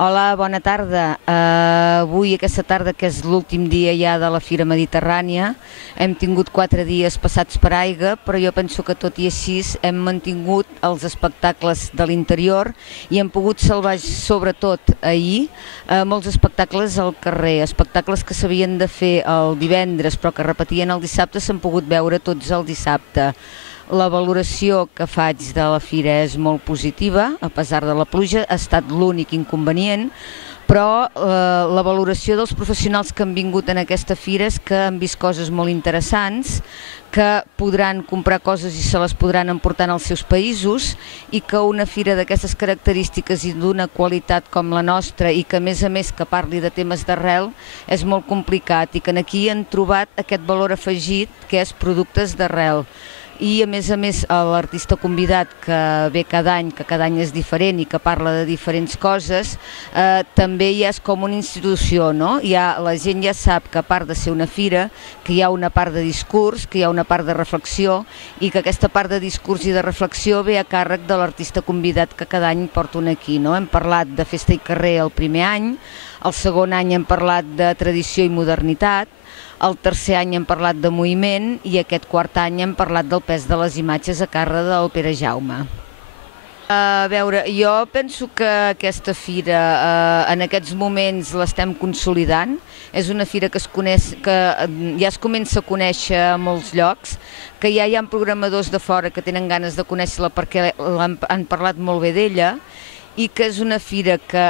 Hola, bona tarda. Avui, aquesta tarda, que és l'últim dia ja de la Fira Mediterrània, hem tingut 4 dies passats per aigua, però jo penso que tot i així hem mantingut els espectacles de l'interior i hem pogut salvar, sobretot ahir, molts espectacles al carrer, espectacles que s'havien de fer el divendres però que repetien el dissabte s'han pogut veure tots el dissabte. La valoració que faig de la fira és molt positiva, a pesar de la pluja, ha estat l'únic inconvenient, però la valoració dels professionals que han vingut en aquesta fira és que han vist coses molt interessants, que podran comprar coses i se les podran emportar als seus països i que una fira d'aquestes característiques i d'una qualitat com la nostra i que a més que parli de temes d'arrel és molt complicat i que aquí han trobat aquest valor afegit que és productes d'arrel. I a més l'artista convidat que ve cada any, que cada any és diferent i que parla de diferents coses, també ja és com una institució, no? La gent ja sap que a part de ser una fira, que hi ha una part de discurs, que hi ha una part de reflexió i que aquesta part de discurs i de reflexió ve a càrrec de l'artista convidat que cada any porten aquí, no? Hem parlat de festa i carrer el primer any, el segon any hem parlat de tradició i modernitat, el tercer any hem parlat de moviment i aquest quart any hem parlat del pes de les imatges a càrrec del Pere Jaume. A veure, jo penso que aquesta fira en aquests moments l'estem consolidant. És una fira que ja es comença a conèixer a molts llocs, que ja hi ha programadors de fora que tenen ganes de conèixer-la perquè han parlat molt bé d'ella i que és una fira que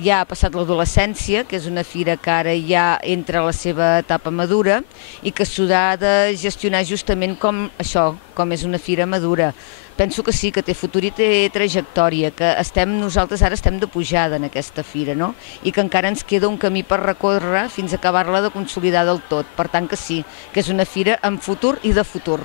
ja ha passat l'adolescència, que és una fira que ara ja entra a la seva etapa madura i que s'haurà de gestionar justament com això, com és una fira madura. Penso que sí, que té futur i té trajectòria, que nosaltres ara estem de pujada en aquesta fira, no? I que encara ens queda un camí per recórrer fins a acabar-la de consolidar del tot. Per tant que sí, que és una fira amb futur i de futur.